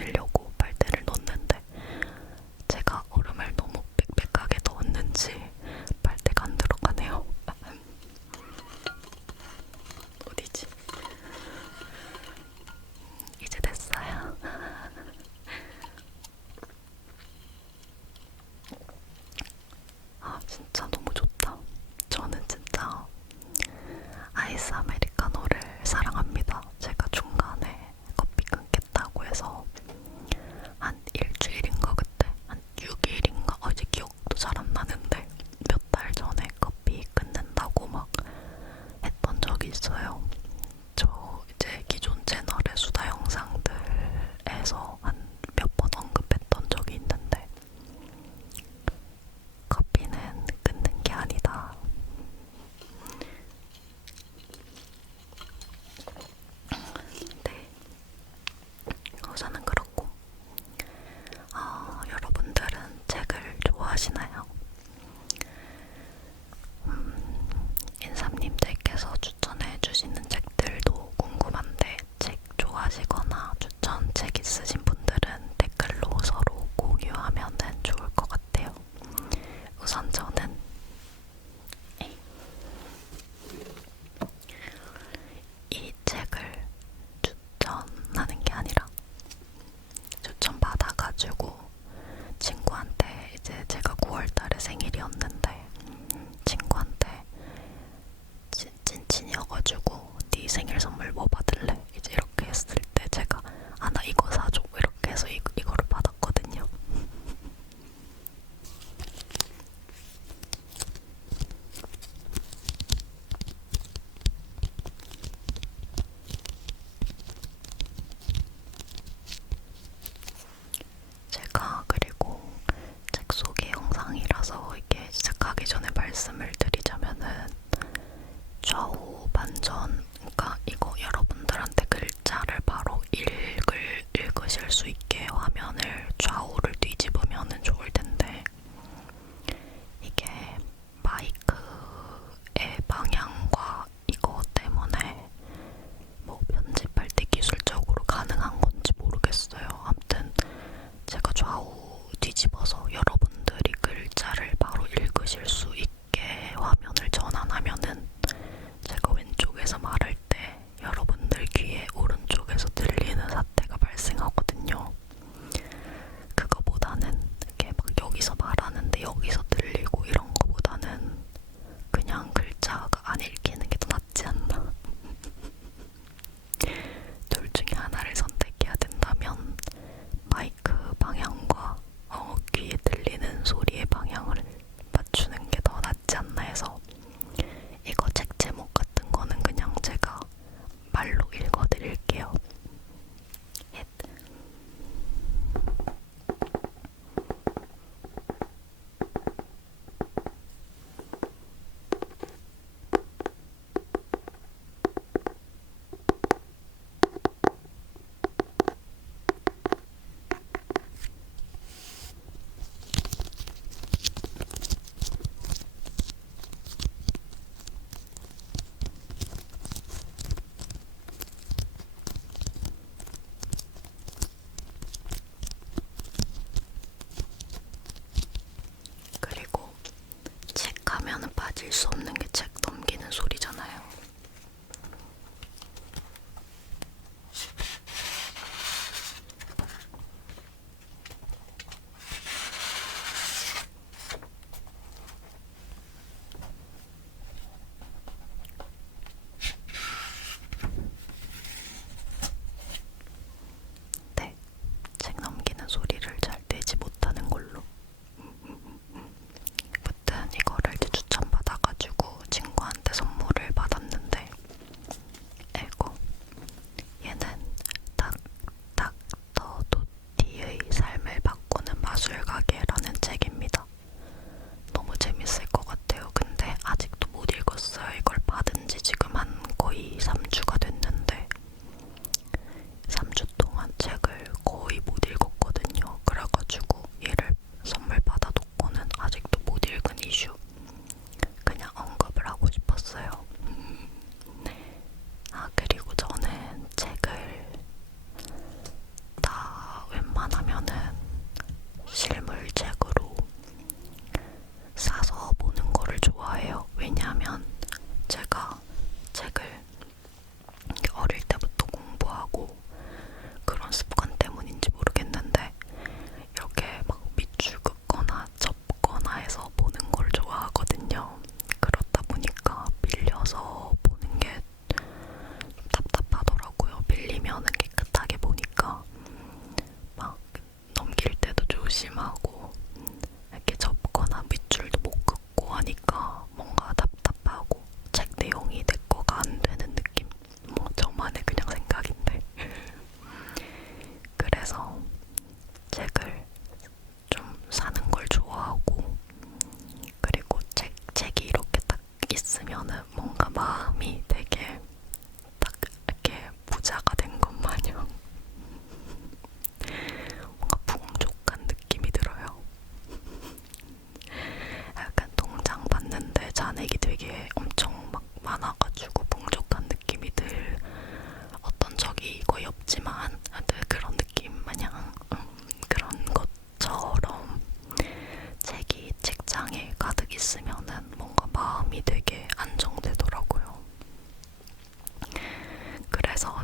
마시려고 빨대를 넣었는데 제가 얼음을 너무 빽빽하게 넣었는지 빨대가 안 들어가네요. 어디지? 이제 됐어요. 아, 진짜 너무 좋다. 저는 진짜 아이스 아메리카노를 사랑합니다. 제가 중간에 커피 끊겠다고 해서 한 일주일인가 그때 한 6일인가 이제 기억도 잘 안 나는데 몇 달 전에 커피 끊는다고 막 했던 적이 있어요. 저 이제 기존 채널의 수다 영상들에서 한 몇 번 언급했던 적이 있는데 커피는 끊는 게 아니다. 네, 우선은 그렇고 여러분들은 책을 좋아하시나요? 인삼님들께서 추천해주시는 책들도 궁금한데 책 좋아하시거나 추천 책 있으신 분들은 댓글로 서로 공유하면 좋을 것 같아요. 우선 저는 이 책을 추천하는 게 아니라 추천받아가지고 친구한테 이제 제가 9월달에 생일이었는데 친구한테 찐친이어가지고 네 생일 선물 뭐 받을래? 이제 이렇게 했을 때 제가 나 이거 사줘 이렇게 해서 이거를 받았거든요. 제가 그리고 책 소개 영상이라서 이게 시작하기 전에 말씀을 드리자면은 좌우 반전, 그러니까 이거 여러분들한테 글자를 바로 읽으실 수 있게 화면을 좌우를 뒤집으면 좋을 텐데 이게 마이크의 방향과 이거 때문에 뭐 편집할 때 기술적으로 가능한 건지 모르겠어요. 아무튼 제가 좌우 뒤집어서 여러분들이 글자를 바로 읽으실 수 있게 화면을 전환하면은 제가 왼쪽에서 말할 때 여러분들 귀에 오른쪽에서 들리는 사태가 발생하거든요. 그거보다는 이렇게 막 여기서 말하는데 여기서 들리고 이런 거보다는 그냥 글자가 안 읽히는 게 더 낫지 않나? 둘 중에 하나를 선택해야 된다면 마이크 방향과 귀에 들리는 소리의 방향을 맞추는 게 더 낫지 않나 해서 이거 책 제목 같은 거는 그냥 제가 말로 읽어드릴게요. 그리고 책 하면은 빠질 수 없는 게 책 넘기는 소리잖아요. 네, 책 넘기는 소리를 잘 내지 못하는 걸로. 무튼 이거를 이제 추천받아가지고 친구한테 선물을 받았는데 에고 얘는 닥터 도티의 삶을 바꾸는 마술가게라는 책입니다. 너무 재밌을 것 같아요. 근데 아직도 못 읽었어요. 이걸 받은 지 지금 한 거의 3주가 됐는데 3주 동안 책을 거의 못 읽었거든요. 그래가지고 얘를 선물 받아놓고는 아직도 못 읽은 이슈 그냥 언급을 하고 싶었어요. 그리고 저는 책을 다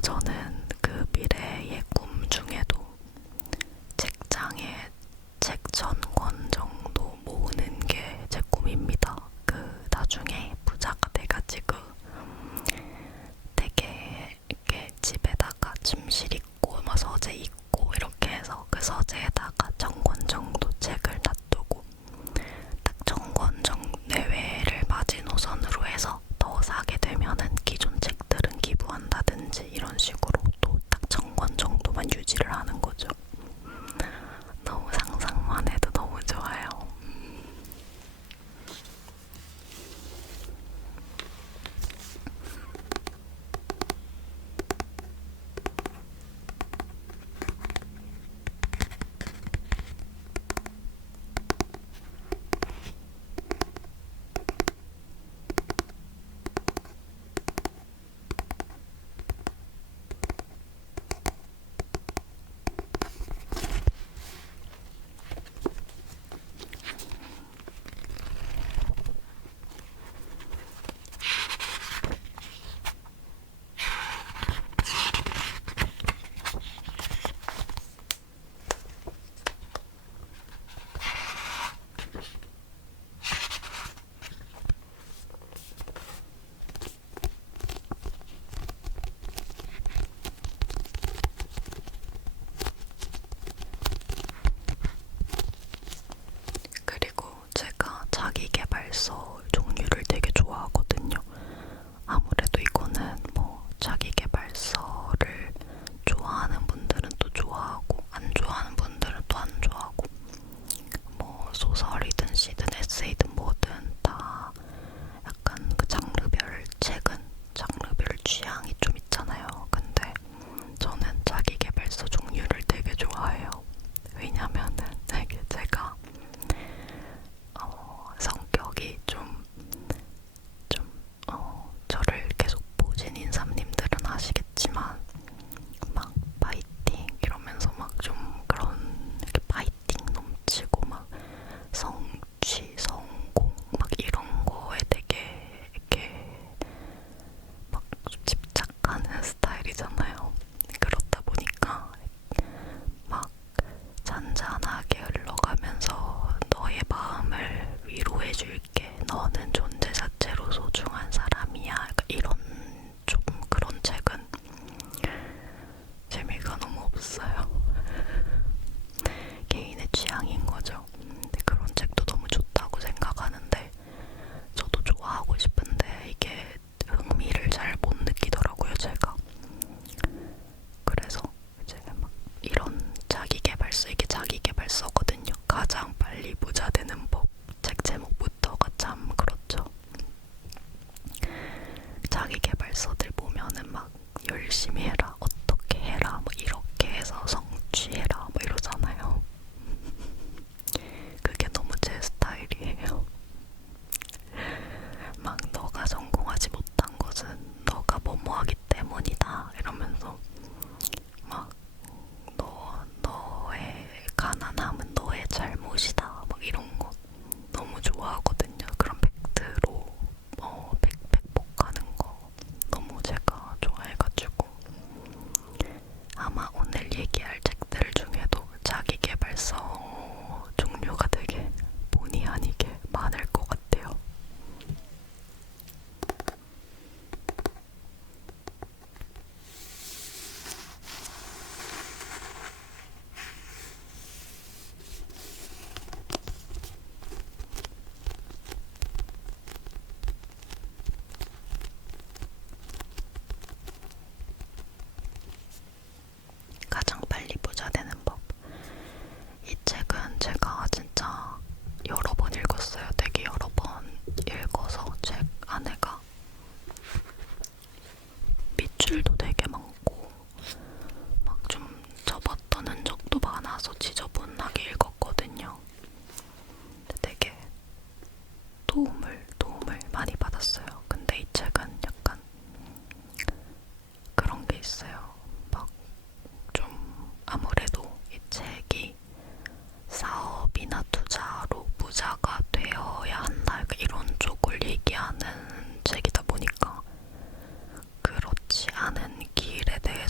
저는 그 미래의 꿈 중에도 책장에 책 1000권 정도 모으는 게 제 꿈입니다. 그 나중에 부자가 돼가지고 되게 이렇게 집에다가 침실 있고 뭐 서재 있고 이렇게 해서 그 서재에다가 1000권 정도 책을 놔두고 딱 1000권 정도 내외를 마지노선으로 해서 더 사게 되면은 기존 책들은 기부한다든지 이런 식으로 또 딱 1000권 정도만 유지를 하는 거죠. 너무 상상만 해도 너무 좋아요. 그리고 제가 자기계발서 종류를 되게 좋아하거든요. 아무래도 이거는 뭐 자기계발서를 좋아하는 분들은 또 좋아하고 안 좋아하는 분들은 또 안 좋아하고 뭐 소설이든 시든 에세이든 뭐든 다 약간 그 장르별 책은 장르별 취향이 좀 있잖아요. 근데 저는 자기계발서 종류를 되게 좋아해요. 왜냐면은 되게 제가 성격이 저를 계속 보신 인삼님들은 아시겠지만 막 파이팅 이러면서 막 좀 그런 이렇게 파이팅 넘치고 막 성취, 성공 막 이런 거에 되게 이렇게 막 좀 집착하는 스타일이잖아요. 그렇다 보니까 막 잔잔하게 흘러가면서 너의 마음을 위로해줄게. 너는 존재 자체로 소중한 사람이야. 그러니까 이런 좀 그런 책은 재미가 너무 없어요. 개인의 취향인 거죠. 근데 그런 책도 너무 좋다고 생각하는데 저도 좋아하고 싶은데 이게 흥미를 잘 못 느끼더라고요, 제가. 그래서 이제 막 이런 자기계발서, 이게 자기계발서거든요. 가장 빨리 부자 되는 법. 책 제목부터가 참 그렇죠. 자기계발서들 보면은 막 열심히 해라, 어떻게 해라, 뭐 이렇게 해서 성취해라, 뭐 이러잖아요. 그게 너무 제 스타일이에요. 막 너가 성공하지 못한 것은 너가 뭐뭐하기 때문이다 이러면서 막 너의 가난함은 너의 잘못이다 막 이런 거 너무 좋아하거든요. 그런 팩트로 팩복하는 거 너무 제가 좋아해가지고 아마 오늘 얘기할 책들 중에도 자기계발서 종류가 되게 본의 아니게 많을 것 같아요. 가장 빨리 부자 되는 법. 이 책은 제가 진짜 여러 번 읽었어요. 되게 여러 번 읽어서 책 안에가 밑줄도 되게 많고 막 좀 접었던 흔적도 많아서 지저분하게 읽었거든요. 근데 되게 도움을 많이 받았어요. 근데 이 책은 약간 그런 게 있어요. 막 좀 아무래도 이 책이 사업이나 투자로 부자가 되어야 한다 이런 쪽을 얘기하는 책이다 보니까 그렇지 않은 길에 대해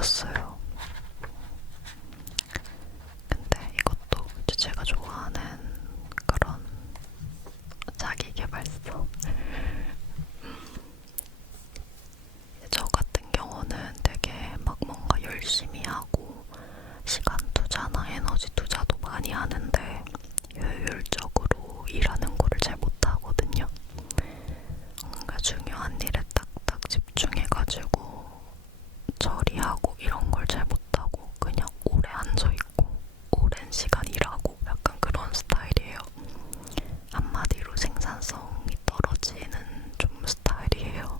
읽었어요. 근데 이것도 이제 제가 좋아하는 그런 자기계발서. 저 같은 경우는 되게 막 뭔가 열심히 하고 시간 투자나 에너지 투자도 많이 하는데 효율적으로 일하는 거를 잘 못하거든요. 뭔가 중요한 일에 딱딱 집중해가지고 처리하고 이런 걸 잘 못하고 그냥 오래 앉아있고 오랜 시간 일하고 약간 그런 스타일이에요. 한마디로 생산성이 떨어지는 좀 스타일이에요.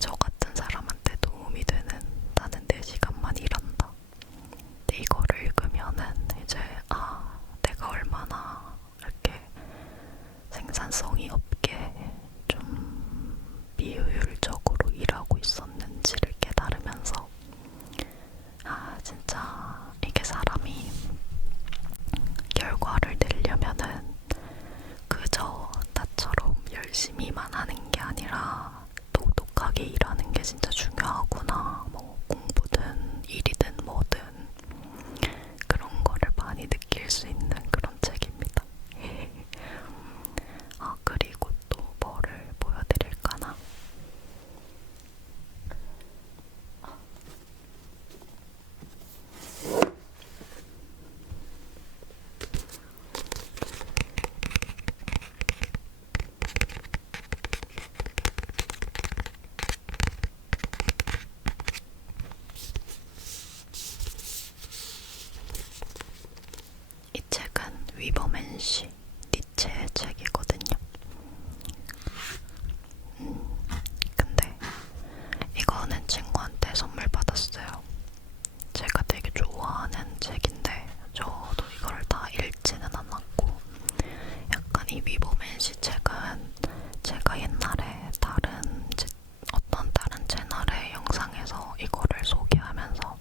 저 같은 사람한테 도움이 되는 나는 4시간만 일한다. 근데 이거를 읽으면은 이제 내가 얼마나 이렇게 생산성이 없게 좀 비효율적으로 일하고 있었는지를 깨달으면서 진짜 이게 사람이 결과를 내려면은 그저 나처럼 열심히만 하는 게 아니라 똑똑하게 일하는 게 진짜 중요하구나. 뭐 공부든 일이든 뭐든 그런 거를 많이 느낄 수 있는 그런 책입니다. 그리고 또 뭐를 보여드릴까나? 이 책은 위버맨시 니체의 책이거든요. 근데 이거는 친구한테 선물 받았어요. 제가 되게 좋아하는 책인데 저도 이걸 다 읽지는 않았고 약간 이 위버맨시 책은 제가 옛날에 어떤 다른 채널의 영상에서 이거를 소개하면서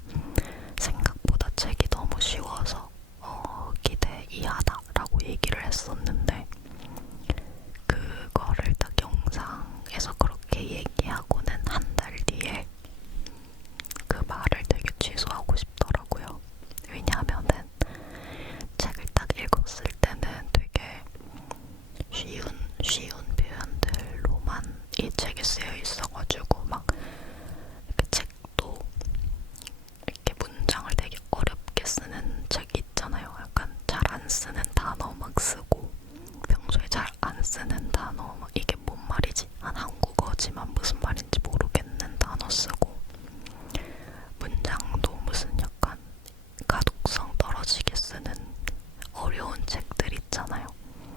생각보다 책이 너무 쉬워서 기대 이하다라고 얘기를 했었는데 그거를 딱 영상에서 그렇게 얘기하고는 한 달 뒤에 그 말을 되게 취소하고 싶더라고요. 왜냐하면은 책을 딱 읽었을 때는 되게 쉬운 표현들로만 이 책에 쓰여 있어가지고 막 이렇게 책도 이렇게 문장을 되게 어렵게 쓰는 책이 있잖아요. 약간 잘 안 쓰는 단어 막 쓰고 평소에 잘 안 쓰는 단어 막 이게 뭔 말이지? 한 한국어지만 무슨 말인지 모르겠는 단어 쓰고 문장도 무슨 약간 가독성 떨어지게 쓰는 어려운 책들 있잖아요.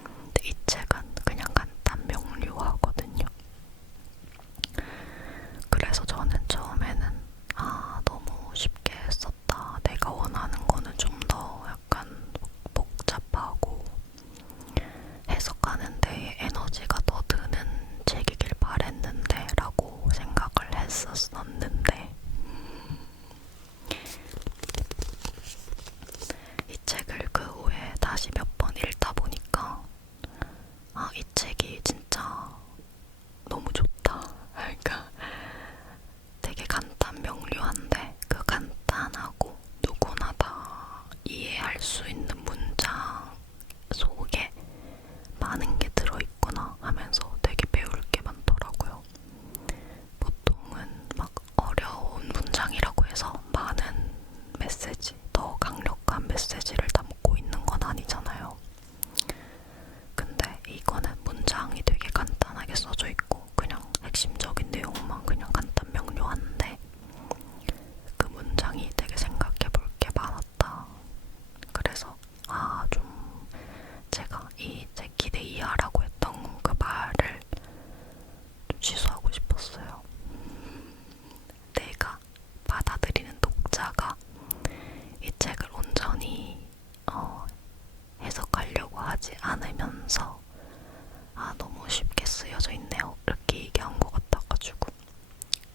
근데 이 책은 그냥 간단 명료하거든요. 그래서 저는 처음에는 너무 쉽게 썼다. 내가 원하는 거는 좀 더 약간 복잡하고 해석하는 데에 에너지가 더 드는 책이길 바랬는데 라고 생각을 했었는데 이 책을 그 후에 다시 몇 번 읽다 보니까 이 책이 진짜 너무 좋다. 그러니까 되게 간단 명료한데 그 간단하고 누구나 다 이해할 수 있는 문장 속에 많은 게 들어있구나 하면서 되게 배울 게 많더라고요. 보통은 막 어려운 문장이라고 해서 많은 메시지, 더 강력한 메시지를 담고 있는 건 아니잖아요. 근데 이거는 문장이 되게 간단하게 써져 있고 그냥 핵심적인 내용만 그냥 간단 명료한데 그 문장이 되게 생각해 볼 게 많았다. 그래서 좀 제가 이 제 기대 이하라고 했던 그 말을 좀 취소하고 싶었어요. 내가 받아들이는 독자가 이 책을 온전히 해석하려고 하지 않으면서 너무 쉽게 쓰여져 있네요. 이렇게 얘기한 것 같아가지고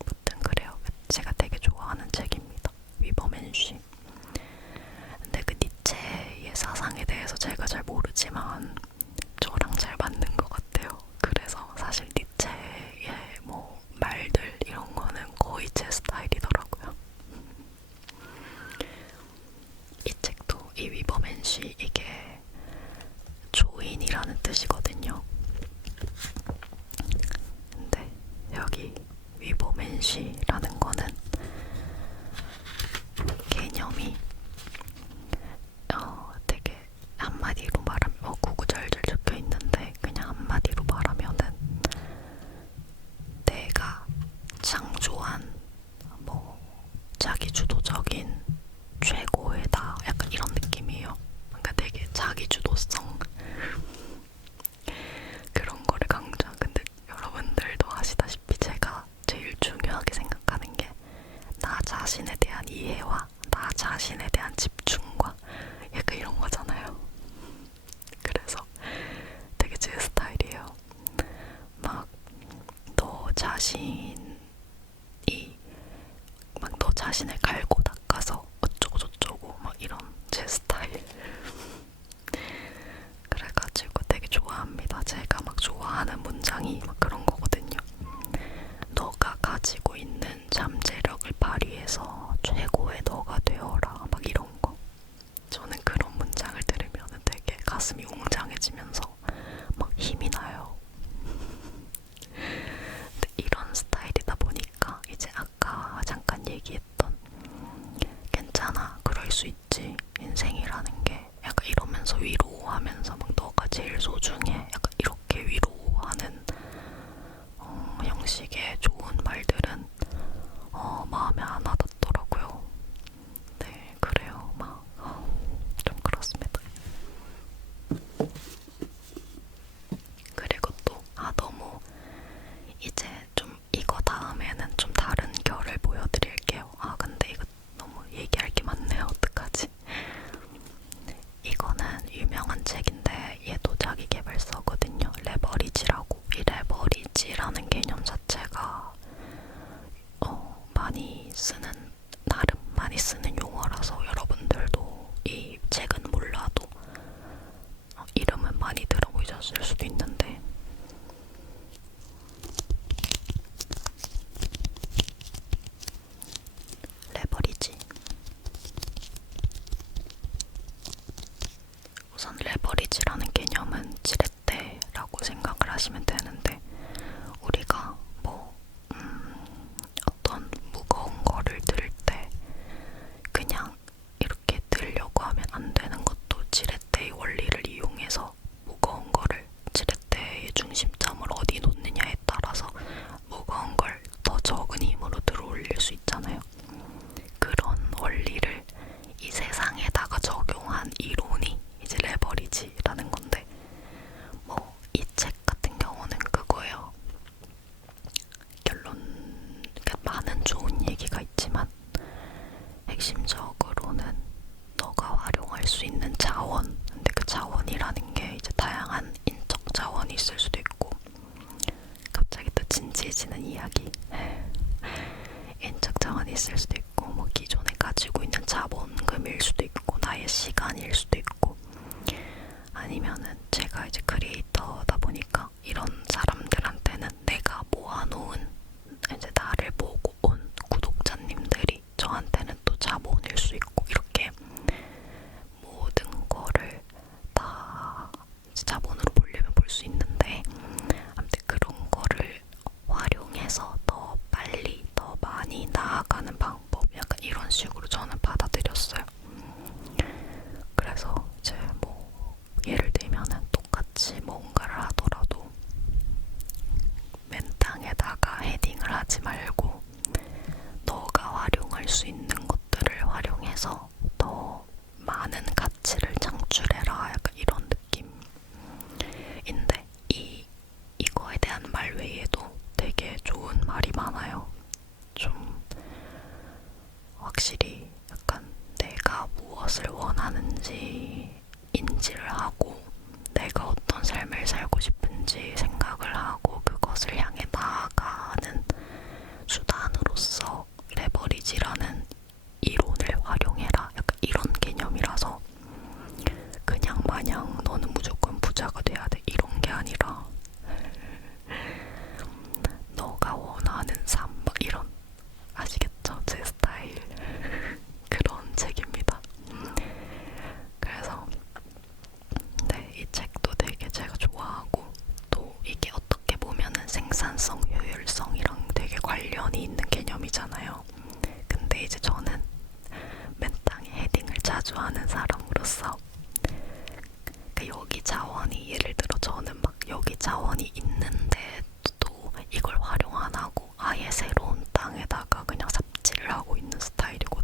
무튼 그래요. 제가 되게 좋아하는 책입니다. 위버맨쉬. 근데 그 니체의 사상에 대해서 제가 잘 모르지만 저랑 잘 맞는 것 같아요. 그래서 사실 니체의 뭐 말들 이런 거는 거의 제 스타일이더라고요. 자기 주도적인 최고의다 약간 이런 느낌이에요. 그러니까 되게 자기 주도성 그런 거를 강조. 근데 여러분들도 아시다시피 제가 제일 중요하게 생각하는 게 나 자신에 대한 이해와 나 자신에 대한 집중과 약간 이런 거잖아요. 그래서 되게 제 스타일이에요. 막 너 자신이 막 너 자신을 갈고 닦아서 어쩌고 저쩌고 막 이런 제 스타일. 그래가지고 되게 좋아합니다. 제가 막 좋아하는 문장이 막 그런 거거든요. 너가 가지고 있는 잠재력을 발휘해서 최고의 너가 되어라 막 이런 거. 저는 그런 문장을 들으면 되게 가슴이 웅장해지면서 막 힘이 나요. 근데 이런 스타일이다 보니까 이제 아까 잠깐 얘기했던 괜찮아 그럴 수 있지 인생이라는 게 약간 이러면서 위로하면서 막 너가 제일 소중해 약간 이렇게 위로하는 형식의 좋은 말들은 마음에 안 와닿더라고요. 네 그래요. 막 좀 그렇습니다. 그리고 또 너무 이제 좀 이거 다음에는 좀 다른 결을 보여드릴게요. 근데 이거 너무 얘기할 게 많네요. 어떡하지? 이거는 유명한 책인데 얘도 자기계발서거든요. 레버리지라고. 이 레버리지라는 개념 자체가 많이 쓰는 나름 많이 쓰는 용어라서 여러분들도 이 책은 몰라도 이름은 많이 들어보셨을 수도 있는데 레버리지. 우선 레버리지라는 개념은 지렛대라고 생각을 하시면 되는데 우리가 뭐 어떤 무거운 거를 들 때 그냥 이렇게 들려고 하면 안 되는 것도 지렛대의 원리를 이용해서 무거운 거를 지렛대의 중심점을 어디 놓느냐에 따라서 무거운 걸 더 적은 힘으로 들어올릴 수 있잖아요. 그런 원리를 이 세상에다가 적용한 이론이 이제 레버리지라는 건데 뭐 이 책 같은 경우는 그거예요. 결론 그러니까 많은 좋은 얘기가 있지만 핵심적으로는 너가 활용할 수 있는 자원 근데 그 자원이라는 게 이제 다양한 인적 자원이 있을 수도 있고 갑자기 또 진지해지는 이야기 인적 자원이 있을 수도 있고 뭐 기존에 가지고 있는 자본금일 수도 있고 나의 시간일 수도 있고 아니면은 제가 이제 크리에이터다 보니까 이런 사람들한테는 내가 모아놓은 이제 나를 보고 온 구독자님들이 저한테는 또 자본일 수 있고 이렇게 모든 거를 다 자본으로 보려면 볼 수 있는데 아무튼 그런 거를 활용해서 더 빨리 더 많이 나아가는 방법 약간 이런 식으로 저는 받아들였어요. 그래서 이제 뭐 예를 들면은 똑같이 뭔가를 하더라도 맨땅에다가 헤딩을 하지 말고 너가 활용할 수 있는 것들을 활용해서 더 많은 가치를 창출해라 약간 이런 느낌인데 이거에 대한 말 외에도 되게 좋은 말이 많아요. 좀 확실히 약간 내가 무엇을 원하는지 인지를 하고 내가 어떤 삶을 살고 싶은지 생각을 하고 그것을 향해 나아가는 수단으로서 레버리지라는 이론을 활용해라 약간 이런 개념이라서 그냥 마냥 너는 무조건 부자가 돼야 돼 이런 게 아니라 너가 원하는 삶 막 이런 아시겠죠? 제 스타일 그런 책입니다. 그래서 네, 이 책도 되게 제가 좋아하고 또 이게 어떻게 보면은 생산성, 효율성이랑 되게 관련이 있는 개념이잖아요. 근데 이제 저는 맨땅에 헤딩을 자주 하는 사람으로서 여기 자원이 예를 들어 저는 막 여기 자원이 있는데도 이걸 활용 안 하고 아예 새로운 땅에다가 그냥 삽질을 하고 있는 스타일이고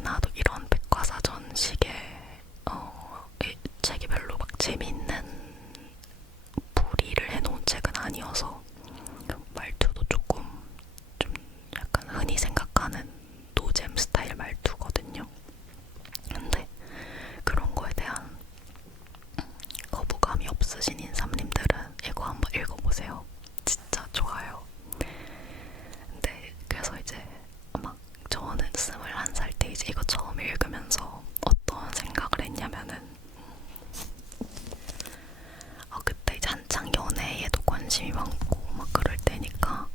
혹시나도 이런 백과사전식의 이 책이 별로 막 재미있는 풀이를 해놓은 책은 아니어서 말투도 조금 좀 약간 흔히 생각하는 노잼 스타일 말투거든요. 근데 그런 거에 대한 거부감이 없으신 인삼님들은 이거 한번 읽어보세요. 진짜 좋아요. 근데 그래서 이제 막 저는 21살 때 이제 이거 처음 읽으면서 어떤 생각을 했냐면은 그때 이제 한창 연애에도 관심이 많고 막 그럴 때니까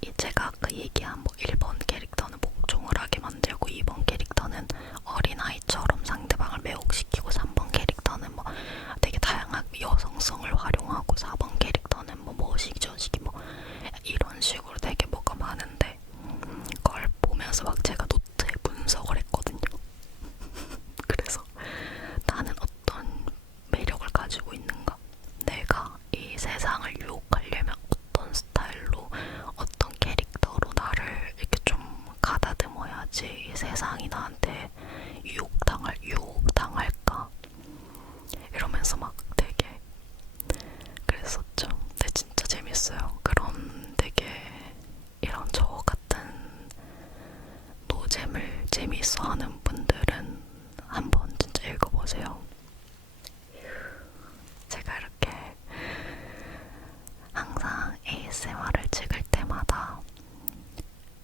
이 제가 아까 얘기한 뭐 1번 캐릭터는 복종을 하게 만들고 2번 캐릭터는 어린아이처럼 상대방을 매혹시키고 3번 캐릭터는 뭐 되게 다양한 여성성을 활용하고 4번 캐릭터는 뭐 뭐시기 저시기 뭐 이런 식으로 되게 뭐가 많은데 그걸 보면서 막 제가 노트에 분석을 했거든요. 그래서 나는 어떤 매력을 가지고 있는가? 내가 이 세상을 유혹하려면 어떤 스타일로, 어떤 캐릭터로 나를 이렇게 좀 가다듬어야지 이 세상이 나한테 유혹당할까? 이러면서 막 되게 그랬었죠. 근데 진짜 재밌어요. 그런 되게 이런 저 같은 노잼을 재밌어하는 분들은 한번 진짜 읽어보세요. 제가 이렇게 항상 ASMR을 찍을 때마다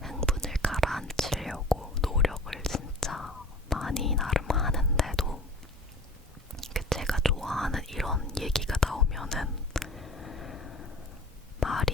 흥분을 가라앉히려고 노력을 진짜 많이 나름 하는데도 제가 좋아하는 이런 얘기가 나오면은 말이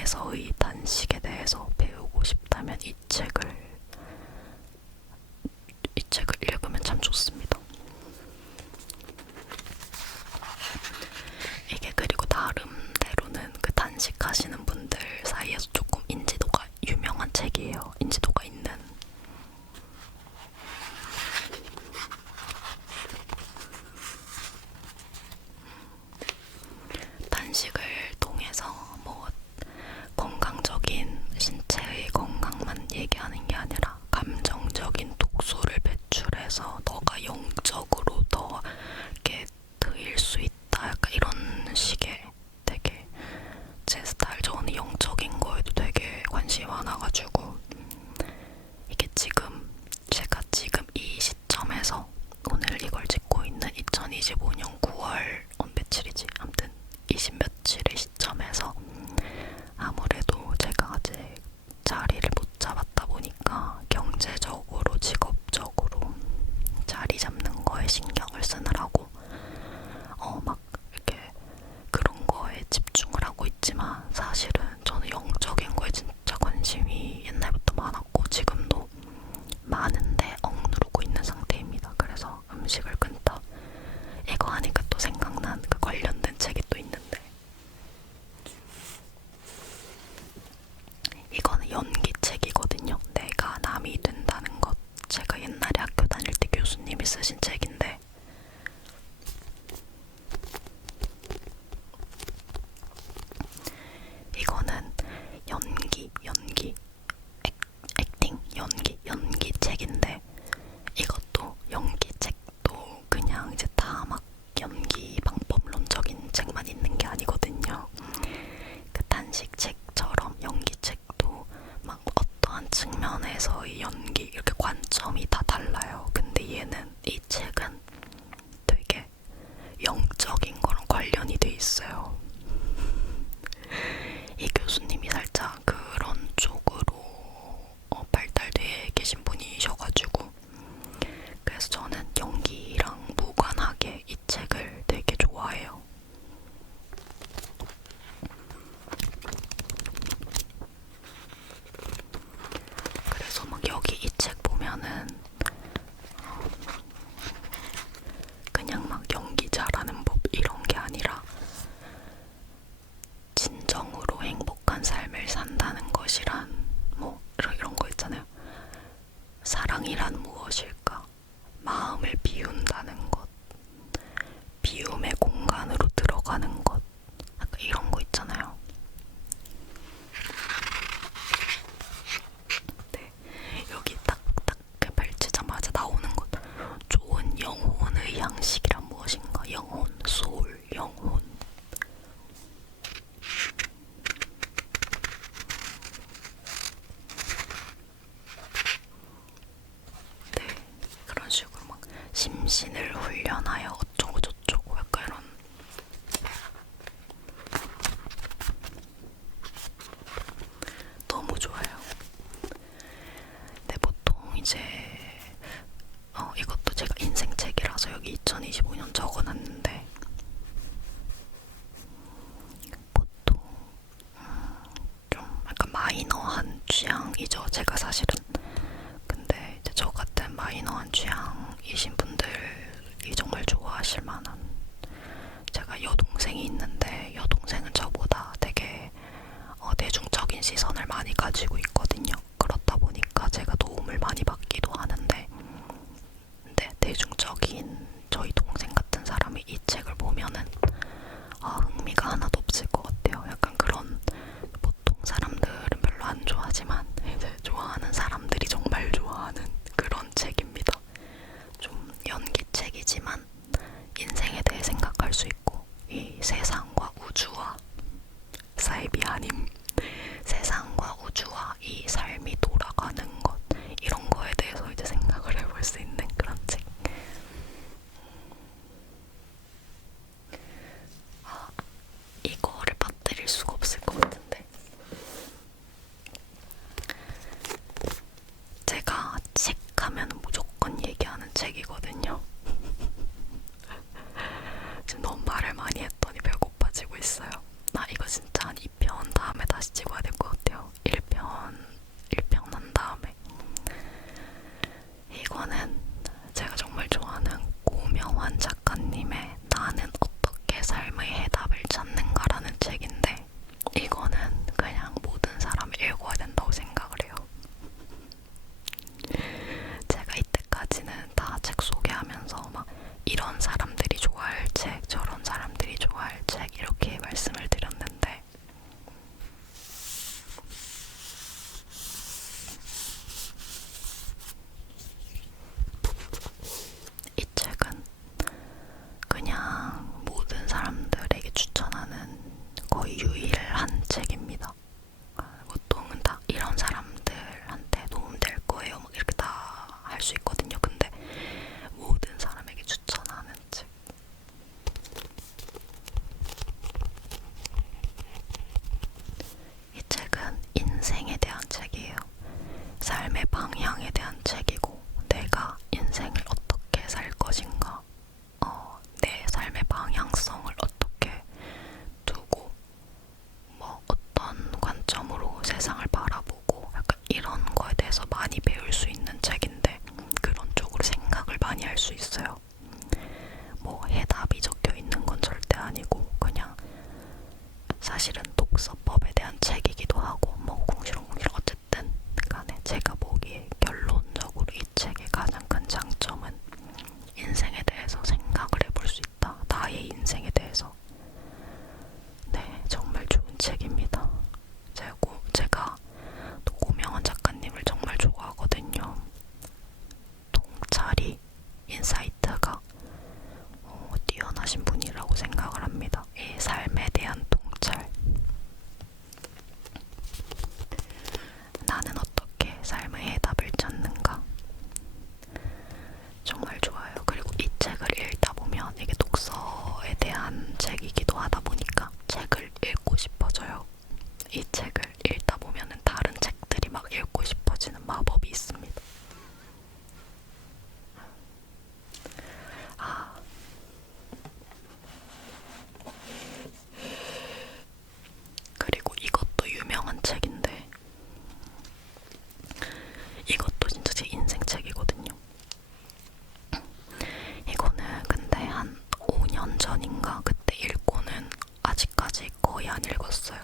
몸에서의 단식에 대해서 배우고 싶다면 이 책을 읽으면 참 좋습니다. 이게 그리고 나름대로는 그 단식하시는 분들 사이에서 조금 인지도가 유명한 책이에요. 인지도가 있는. 단식을 통해서 뭐 건강적인 신체의 건강만 얘기하는 게 아니라 감정적인 독소를 배출해서 너가 영적으로 더 이렇게 트일 수 있다, 약간 이런 식의 되게 제 스타일. 저는 영적인 거에도 되게 관심이 많아가지고 이게 제가 지금 이 시점에서 오늘 이걸 찍고 있는 2025년 9월 며칠이지? 아무튼 20 며칠의 시점에서 아무래도 제가 아직 자리를 못 잡았다 보니까 경제적으로, 직업적으로 자리 잡는 거에 신경을 쓰느라고 막 이렇게 그런 거에 집중을 하고 있지만, 사실은 저는 영적인 거에 진짜 관심이 옛날부터 많았고 지금도 많은데 억누르고 있는 상태입니다. 그래서 음식을 끊다. 이거 하니까 또 생각난 그 관련된 책이 또 있는데, 이거는 연기책이거든요. 내가 남이 된다는 것. 제가 옛날에 학교 다닐 때 교수님이 쓰신 책인데, 이거는 연기 책인데, 이것도 연기 책도 그냥 이제 다 막 연기 방법론적인 책만 있는 게 아니거든요. 그 단식책처럼 연기책도 막 어떠한 측면에서의 연기, 이렇게 관점이 다 달라요. 근데 이 책은 되게 영적인 거랑 관련이 돼 있어요. 이 교수님이 살짝 그런 쪽으로 발달돼 계신 분이셔가지고, 그래서 저는 연기랑 무관하게 이 책을 되게 좋아해요. 그래서 막 여기 이 책 보면은 그냥 막 연기 잘하는 법 이런 게 아니라 진정으로 행복한 삶을 산다는 것이란 뭐 이런 거 있잖아요. 사랑이란 무엇일까? 마음을 비운다는 것, 비움의 공간으로 들어가는 것, 약간 이런 거 있잖아요. 네, 여기 딱딱 펼치자마자 나오는 것. 좋은 영혼의 양식이란 무엇인가? 영혼, 소울, 영혼. 네, 그런 식으로 막 심신을 훈련하여 어쩌고 저쩌고 약간 이런. 너무 좋아요. 근데 보통 이제 이것도 제가 인생책이라서 여기 2025년 적어놨는데, 보통 좀 약간 마이너한 취향이죠, 제가 사실은. 근데 이제 저 같은 마이너한 취향이신 분들이 정말 좋아하실 만한, 제가 여동생이 있는데 여동생은 저보다 되게 대중적인 시선을 많이 가지고 있거든요. 그렇다 보니까 제가 도움을 많이 받기도 하는데, 근데 대중적인 저희 동생 같은 사람이 이 책을 보면은 흥미가 하나도 없을 것 같아요. 약간 그런, 보통 사람들은 별로 안 좋아하지만 이제 좋아하는 사람들이 정말 좋아하는 그런 책입니다. 좀 연기책이지만 인생에 대해 생각할 수 있고, 이 세상과 우주와 사이비 아님, 세상과 우주와 이 삶이 돌아가는 것, 이런 거에 대해서 이제 생각을 해볼 수 있는 그런 책. 이거를 빠뜨릴 수가 없을 것 같은데, 제가 책 하면 무조건 얘기하는 책이거든요. 지금 너무 말을 많이 했더니 배고파지고 있어요. 나 이거 진짜 한 2편 다음에 다시 찍어야 사실은 독서법에 대한 책이기도 하고 뭐 궁시렁궁시렁 어쨌든 간에 제가 보기에 결론적으로 이 책의 가장 큰 장점은 인생에 대해서 생각을 해볼 수 있다. 나의 인생에 대해서. 네, 정말 좋은 책입니다. 제가 또 고명한 작가님을 정말 좋아하거든요. 통찰이 인사이트가 뛰어나신 분이라고 생각을 합니다. 이 삶에 대한 통찰. 나는 어떻게 삶의 해답을 찾는가? 정말 좋아요. 그리고 이 책을 읽다 보면 이게 독서에 대한 책이기도 하다 보니까 책을 읽고 싶어져요. 이 책을 읽다 보면은 다른 책들이 막 읽고 싶어지는 마법이 있습니다. 그리고 이것도 유명한 책인데 이것도 진짜 제 인생 책이거든요. 이거는 근데 한 5년 전인가 그때 읽고는 아직까지 거의 안 읽었어요.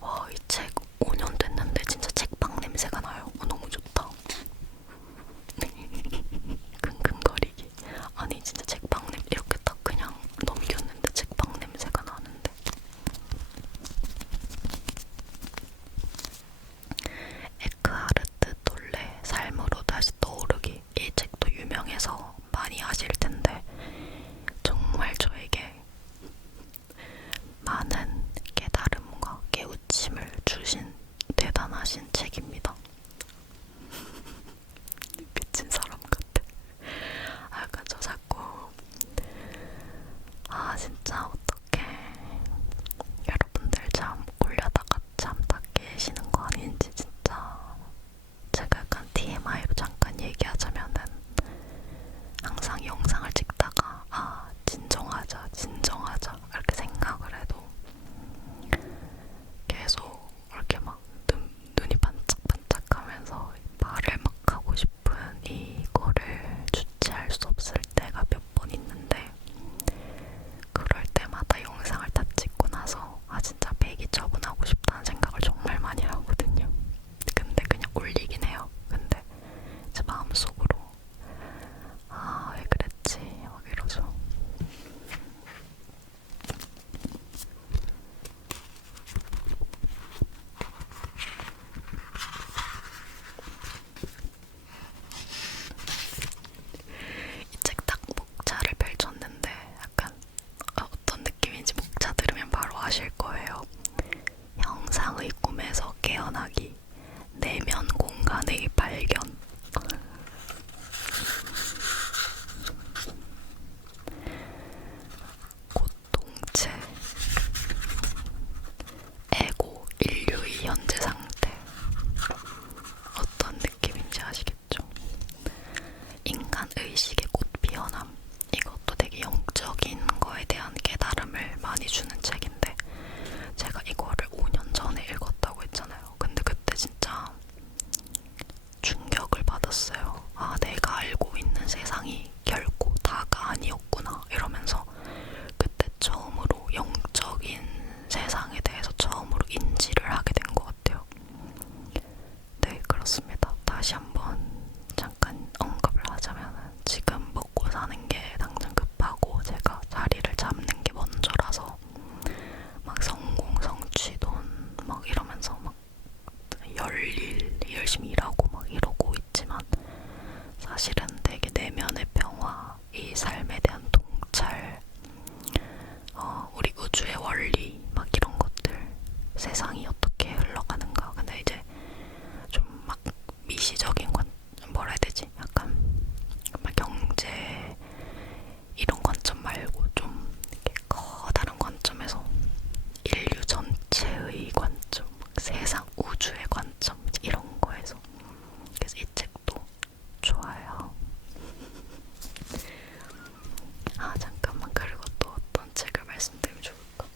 와, 이 책 5년 됐는데 진짜 책방 냄새가 나요. 너무 좋다. 킁킁거리기. 아니 진짜 책방 냄새 이렇게 딱 그냥 넘겼는데 책방 냄새가 나는데. 에크하르트 톨레 삶으로 다시 떠오르기. 이 책도 유명해서 많이 아실 텐데 정말 저에게 많은 깨달음과 깨우침을 주신 대단하신 책입니다. 미친 사람 같아. 약간 저 자꾸 진짜 어떡해. 여러분들 잠 올려다가 잠 다 깨시는 거 아닌지 진짜. 제가 약간 TMI로 잠깐 얘기하자면은 항상 영상을 찍다가 진정하자 이렇게 생각을 해도 계속 이렇게 막 눈이 반짝반짝하면서 말을 막 하고 싶은 이거를 주체할 수 없을 때가 몇 번 있는데 그럴 때마다 영상을 다 찍고 나서 진짜 배기 처분하고 싶다는 생각을 정말 많이 하거든요. 근데 그냥 올리긴 해요. 근데 제 마음속으로 왜 그랬지 막 이러죠. 이 책 딱 목차를 펼쳤는데 약간 어떤 느낌인지 목차 들으면 바로 아실 거예요. 형상의 꿈에서 깨어나기, 내면 공간의 발견. 고통체, 에고, 인류의 현재 상태. 어떤 느낌인지 아시겠죠? 인간 의식의 꽃 피어남. 이것도 되게 영적인 거에 대한 깨달음을 많이 주는 책인데 제가 이거를 5년 전에 읽었다고 했잖아요. 근데 그때 진짜 충격을 받았어요. 내가 알고 있는 세상이 결코 다가 아니었구나 이러면서 그때 처음으로 영적인 세상에 대해서 처음으로 인지를 하게 된 것 같아요. 네, 그렇습니다. 다시 한번 잠깐 언급을 하자면 지금 먹고 사는 게 당장 급하고 제가 자리를 잡는 게 먼저라서 막 성공, 성취돈 막 이러면서 막 열일 열심히 일하고 막 이러고 있지만 사실은 되게 내면의 평화, 이 삶에 대한 통찰, 우리 우주의 원리 막 이런 것들, 세상이 어떻게 흘러가는가. 근데 이제 좀 막 미시적인 뭐라 해야 되지? 약간 경제 이런 관점 말고 좀 이렇게 커다란 관점에서 인류 전체의 관점, 세상 우주의 관점 이런 거에서 그래서 이 책도 좋아요. 잠깐만, 그리고 또 어떤 책을 말씀드리면 좋을까?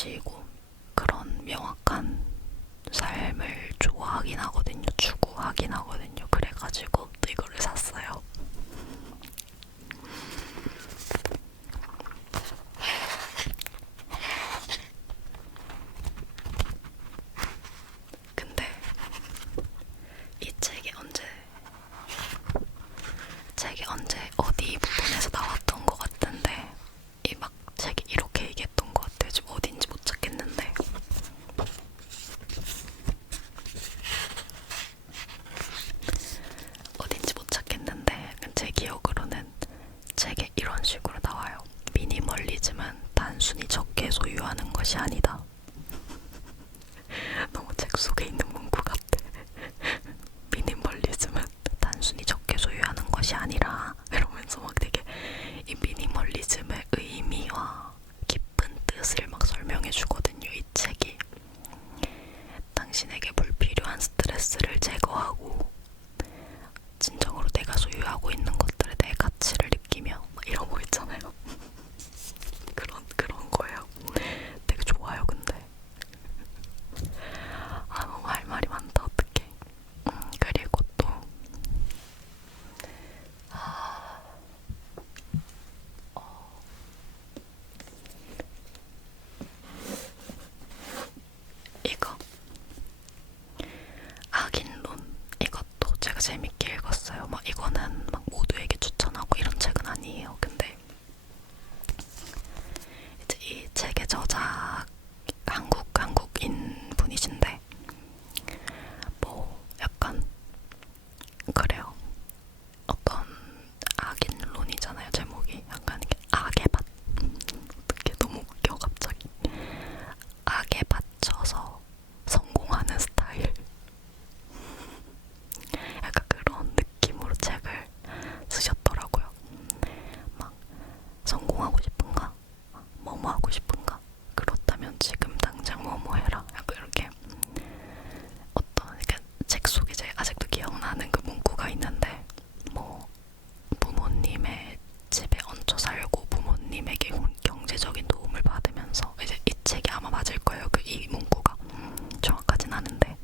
가치이고 그런 명확한 삶을 좋아하긴 하거든요. 추구하긴 하거든요. 그래가지고 또 이거를 샀어요. 근데 이 책이 언제 어디 부분에서 나왔던 것 같은데 이 막 책이 이렇게 얘기했던 것 같아요. 지금 어딘지 못 찾겠는데 제 기억으로는 책에 이런 식으로 나와요. 미니멀리즘은 단순히 적게 소유하는 것이 아니다. 너무 책 속에 있는 문구 같아. 미니멀리즘은 단순히 적게 소유하는 것이 아니라 이러면서 막 되게 이 미니멀리즘의 의미와 깊은 뜻을 막 설명해 주거든요. 이 책이 당신에게 불필요한 스트레스를 제거하고 진정으로 내가 소유하고 있는 것들에 대해 가치를 느끼며 막 이런 거 있잖아요. 그런 거예요. 되게 좋아요. 근데 너무 할 말이 많다. 어떡해. 그리고 또 이거 악인론, 이것도 제가 재밌게 읽었어요. 막 이거는 막 모두에게 추천하고 이런 책은 아니에요. 근데 이제 이 책의 저자 한국인 분이신데 뭐 약간 그래요. 어떤 악인론이잖아요. 제목이 약간 이게 악에 받 어떻게 너무 웃겨 갑자기. 악에 받쳐서 성공하는 스타일. 약간 그런 느낌으로 책을 쓰셨더라고요. 막 성공하고 싶은가? 뭐뭐 하고 싶은가? 그렇다면 지금 당장 뭐뭐 해라. 약간 이렇게 어떤 이렇게 책 속에 제 아직도 기억나는 그 문구가 있는데 뭐 부모님의 집에 얹혀 살고 부모님에게 경제적인 도움을 받으면서 이제 이 책이 아마 맞을 거예요. 이 문구가 정확하진 않은데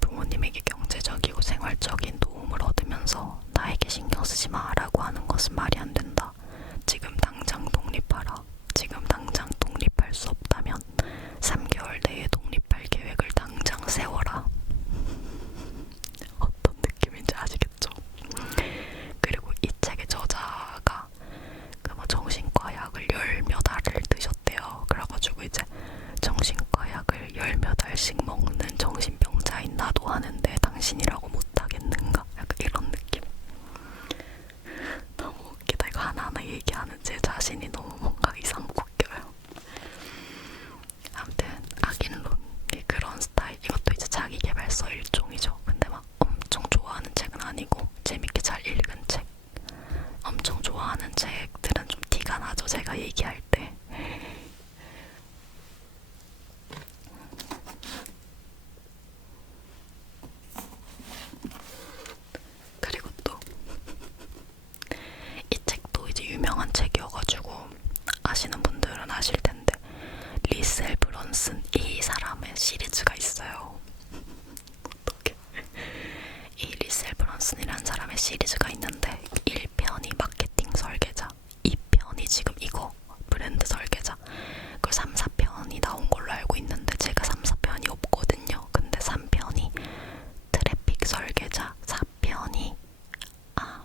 부모님에게 경제적이고 생활적인 도움을 얻으면서 나에게 신경 쓰지 마라고 하는 것은 말이 안 된다. 지금 당장 독립하라. 지금 당장 독립할 수 없다면 3개월 내에 독립할 계획을 당장 세워라. 어떤 느낌인지 아시겠죠? 그리고 이 책의 저자가 그 뭐 정신과 약을 열 몇 알을 드셨대요. 그래가지고 이제 정신과 약을 열 몇 알씩 먹는 정신병자인 나도 하는데 당신이라고 못하겠는가? 약간 이런 느낌. 너무 웃기다. 이거 하나하나 얘기하는 제 자신이 너무 뭔가 이상하고 웃겨요. 아무튼 악인론 그런 스타일. 이것도 이제 자기계발서 일종이죠. 근데 막 엄청 좋아하는 책은 아니고 재밌게 잘 읽은 책. 엄청 좋아하는 책들은 좀 티가 나죠. 제가 얘기할 때. 그리고 또 이 책도 이제 유명한 책이어가지고 아시는 분들은 아실 텐데 리셀 브런슨 이 사람의 시리즈가 있어요. 어떡해. 이 리셀 브런슨이라는 사람의 시리즈가 있는데 1편이 마케팅 설계자, 2편이 지금 이거 브랜드 설계자, 그 3, 4편이 나온 걸로 알고 있는데 제가 3, 4편이 없거든요. 근데 3편이 트래픽 설계자, 4편이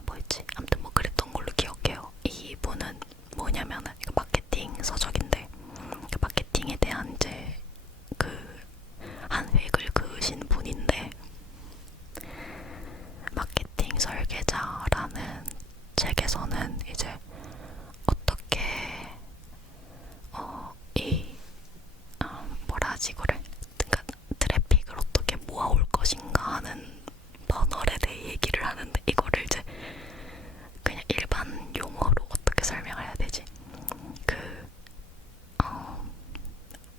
뭐였지? 아무튼 뭐 그랬던 걸로 기억해요. 이분은 뭐냐면은 이거 마케팅 서적인데 그 마케팅에 대한 이제 그 한 획을 그으신 분인데 마케팅 설계자라는 책에서는 이제 어떻게 뭐라 하지 이거를 그러니까 트래픽을 어떻게 모아올 것인가 하는 버널에 대해 얘기를 하는데 이거를 이제 그냥 일반 용어로 어떻게 설명해야 되지?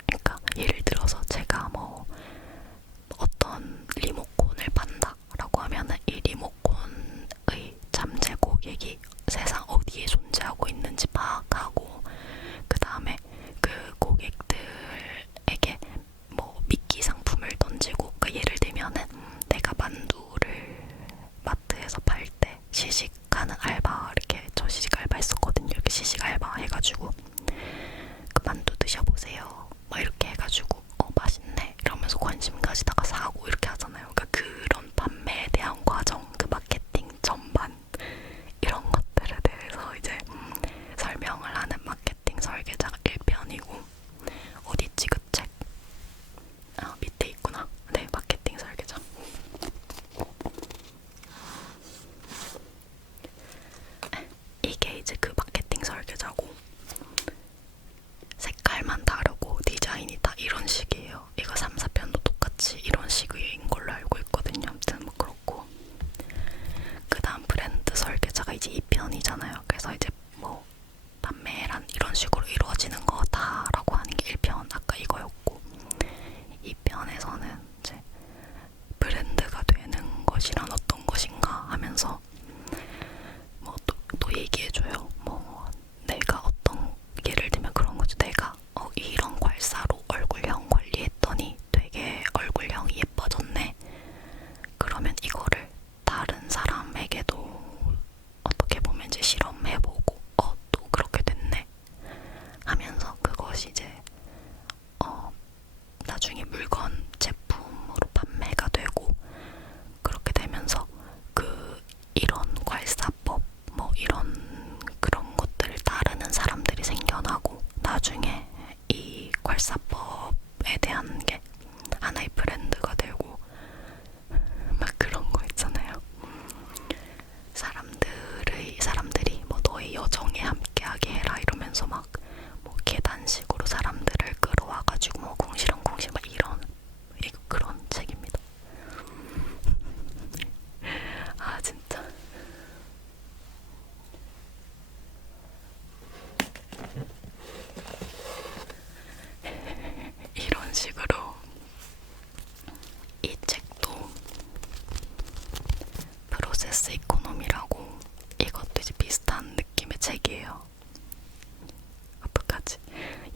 그러니까 예를 들어서 제가 뭐 어떤 리모컨을 판다라고 하면은 이 리모컨의 잠재 고객이 세상 어디에 존재하고 있는지 파악하고 그 다음에 그 고객들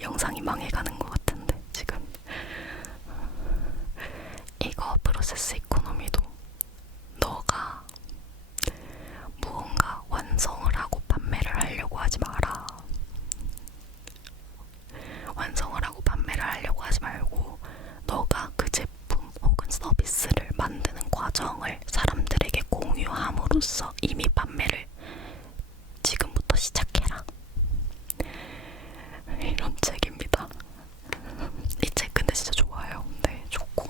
영상이 망해가는 것 같은데 지금. 이거 프로세스 이코노미도 너가 무언가 완성을 하고 판매를 하려고 하지 마라. 완성을 하고 판매를 하려고 하지 말고 너가 그 제품 혹은 서비스를 만드는 과정을 사람들에게 공유함으로써 이미 판매를 지금부터 시작해라. 이런 책입니다. 이 책 근데 진짜 좋아요. 네, 좋고.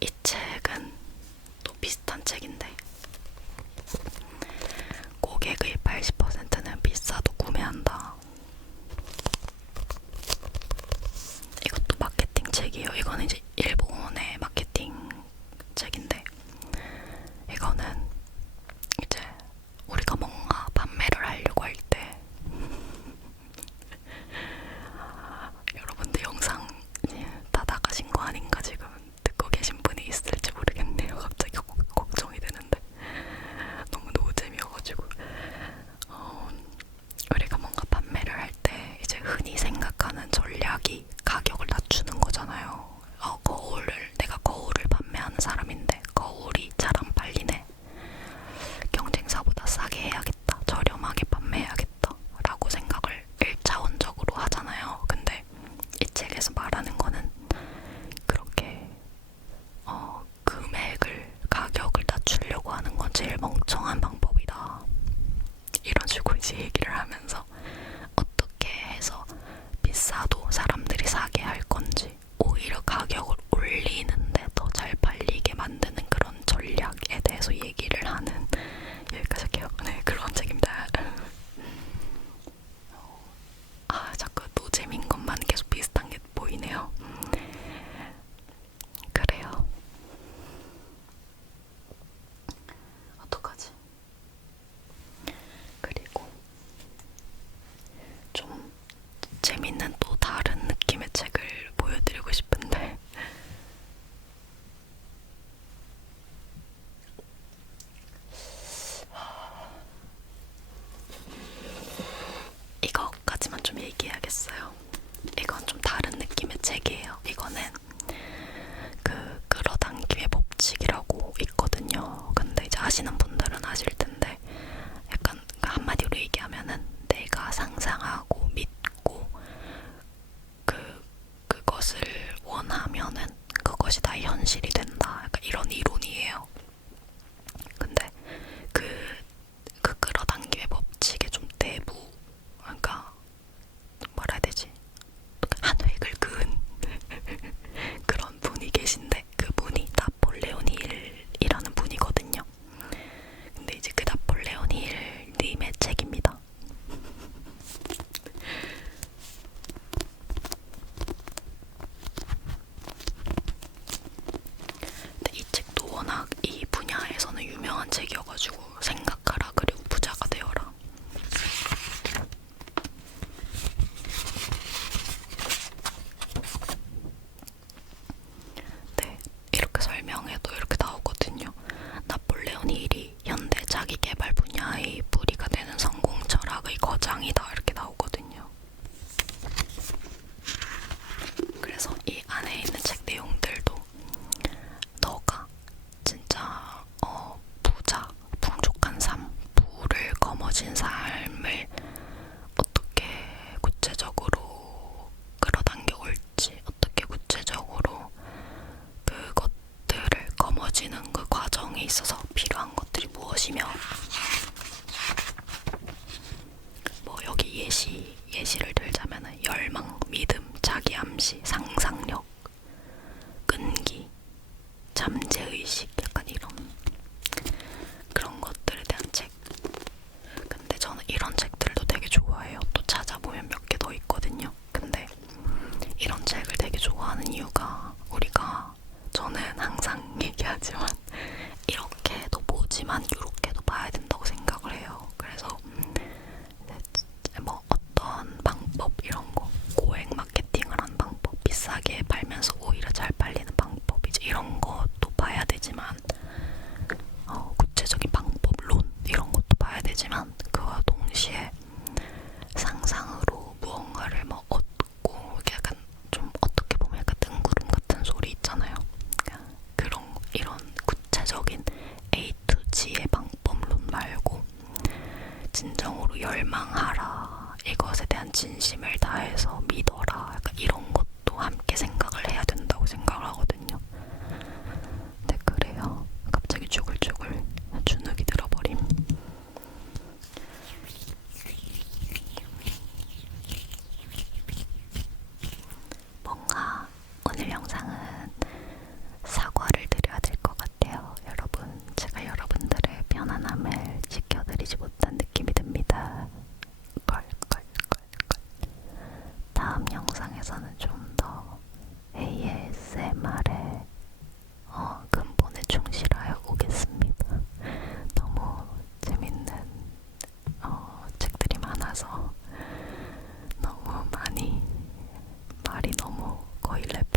이 책은 또 비슷한 책인데 고객의 80%는 비싸도 구매한다. 이것도 마케팅 책이에요. 이거는 이제 일본의 마케팅 책인데 이거는 이제 우리가 뭔가 판매를 하려고 할 때 여러분들 영상 다 나가신 거 아닌가 지금 듣고 계신 분이 있을지 모르겠네요. 갑자기 걱정이 되는데 너무 노잼이어가지고 우리가 뭔가 판매를 할 때 이제 흔히 생각하는 전략이 가격을 낮추는 거잖아요. 내가 거울을 판매하는 사람인데 거울이 잘 안 팔리네. 경쟁사보다 싸게 해야겠다. 저렴하게 판매해야겠다. 라고 생각을 1차원적으로 하잖아요. 근데 이 책에서 말하는 거는 그렇게 가격을 낮추려고 하는 건 제일 멍청한 방법이다. 이런 식으로 이제 얘기를 하면서 어떻게 해서 비싸도 사람들이 사게 할 건지 오히려 가격을 올리는데 더 잘 팔리게 만드는 그런 전략에 대해서 얘기를 하는 여기까지 할게요. 네, 그런 책입니다. 자꾸 노잼인 것만 계속 비슷한 게 보이네요. 그래요. 어떡하지? 그리고 좀 재밌는 또 다른 느낌의 책을 보여드리고 싶은데 이거까지만 좀 얘기해야겠어요. 이건 좀 다른 느낌의 책이에요. 이거는 그 끌어당김의 법칙이라고 있거든요. 근데 이제 아시는 분들은 아실 텐데 약간 한마디로 얘기하면은 내가 상상하고 믿고 그것을 원하면은 그것이 다 현실이 된다. 약간 이런 이론이에요. 근데 그 끌어당김의 법칙의 좀 그러니까 뭐라 해야 되지? 한 획을 그은 그런 분이 계신데 그분이 나폴레온 힐이라는 분이거든요. 근데 이제 그 나폴레온 힐님의 책입니다. 근데 이 책도 워낙 이 분야에서는 유명한 책이어가지고 생각하라 그리고 부자가 되어라. 네, 이렇게 설명해도 이렇게 나오거든요. 나폴레온 힐이 현대 자기계발 분야의 뿌리가 되는 성공 철학의 거장이다. 이렇게 나오거든요. 그래서 이 안에 있는 책 내용들도 너가 진짜 부자, 풍족한 삶, 부를 거머쥔 삶을 어떻게 구체적으로 끌어당겨 올지, 어떻게 구체적으로 그것들을 거머쥐는 그 과정에 있어서 필요한 것들이 무엇이며 뭐 여기 예시를 들자면은 열망, 믿음, 자기암시, 상상력, 끈기, 잠재의식 약간 이런 그런 것들에 대한 책. 근데 저는 이런 책들도 되게 좋아해요. 또 찾아보면 몇 개 더 있거든요. 근데 이런 책을 되게 좋아하는 이유가 저는 항상 얘기하지만 이렇게 열망하라, 이것에 대한 진심을 다해서 믿어라, 약간 이런 것도 함께 생각을 해야 된다고 생각을 하거든요. 근데 그래요. 갑자기 쭈글쭈글 주눅이 들어버림. 뭔가 오늘 영상은 사과를 드려야 될 것 같아요. 여러분, 제가 여러분들의 편안함을 지켜드리지 못한 느낌이 듭니다. 껄껄껄껄. 다음 영상에서는 좀 더 ASMR의 근본에 충실하여 오겠습니다. 너무 재밌는 책들이 많아서 너무 많이 말이 너무 거의 랩